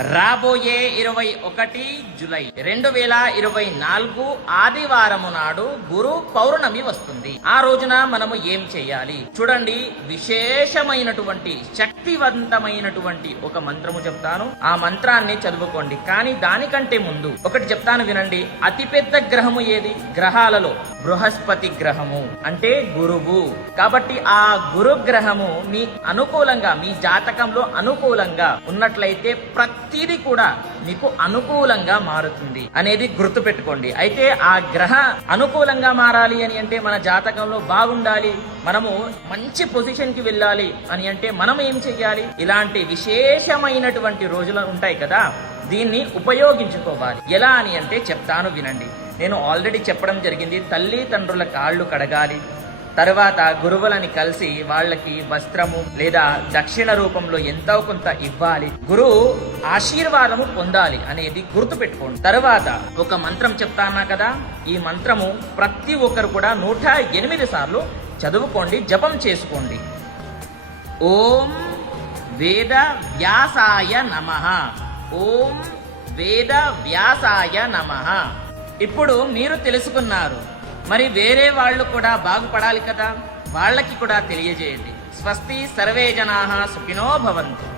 రాబోయే ఇరవై ఒకటి జులై రెండు వేల ఇరవై నాలుగు ఆదివారము నాడు గురు పౌర్ణమి వస్తుంది. ఆ రోజున మనము ఏం చేయాలి? చూడండి విశేషమైనటువంటి శక్తివంతమైనటువంటి ఒక మంత్రము చెప్తాను. ఆ మంత్రాన్ని చదువుకోండి. కానీ దానికంటే ముందు ఒకటి చెప్తాను వినండి. అతిపెద్ద గ్రహము ఏది? గ్రహాలలో. బృహస్పతి గ్రహము అంటే గురువు. కాబట్టి ఆ గురు గ్రహము మీ అనుకూలంగా మీ జాతకంలో అనుకూలంగా ఉన్నట్లయితే ప్రతిదీ కూడా మీకు అనుకూలంగా మారుతుంది అనేది గుర్తు పెట్టుకోండి అయితే ఆ గ్రహ అనుకూలంగా మారాలి అని అంటే మన జాతకంలో బాగుండాలి మనము మంచి పొజిషన్కి వెళ్ళాలి అని అంటే మనం ఏం చెయ్యాలి? ఇలాంటి విశేషమైనటువంటి రోజులు ఉంటాయి కదా దీన్ని ఉపయోగించుకోవాలి. ఎలా అని అంటే చెప్తాను వినండి. నేను ఆల్రెడీ చెప్పడం జరిగింది తల్లి తండ్రుల కాళ్ళు కడగాలి. తర్వాత గురువులని కలిసి వాళ్ళకి వస్త్రము లేదా దక్షిణ రూపంలో ఎంతో కొంత ఇవ్వాలి. గురువు ఆశీర్వాదము పొందాలి అనేది గుర్తు పెట్టుకోండి తర్వాత ఒక మంత్రం చెప్తానా కదా ఈ మంత్రము ప్రతి ఒక్కరు కూడా నూట ఎనిమిది సార్లు చదువుకోండి జపం చేసుకోండి. ఓం వేద వ్యాసాయ నమ. ఓం వేద వ్యాసాయ నమ. ఇప్పుడు మీరు తెలుసుకున్నారు. మరి వేరే వాళ్ళు కూడా బాగుపడాలి కదా? వాళ్ళకి కూడా తెలియజేయండి. స్వస్తి సర్వే జనా సుఖినో భవంతు.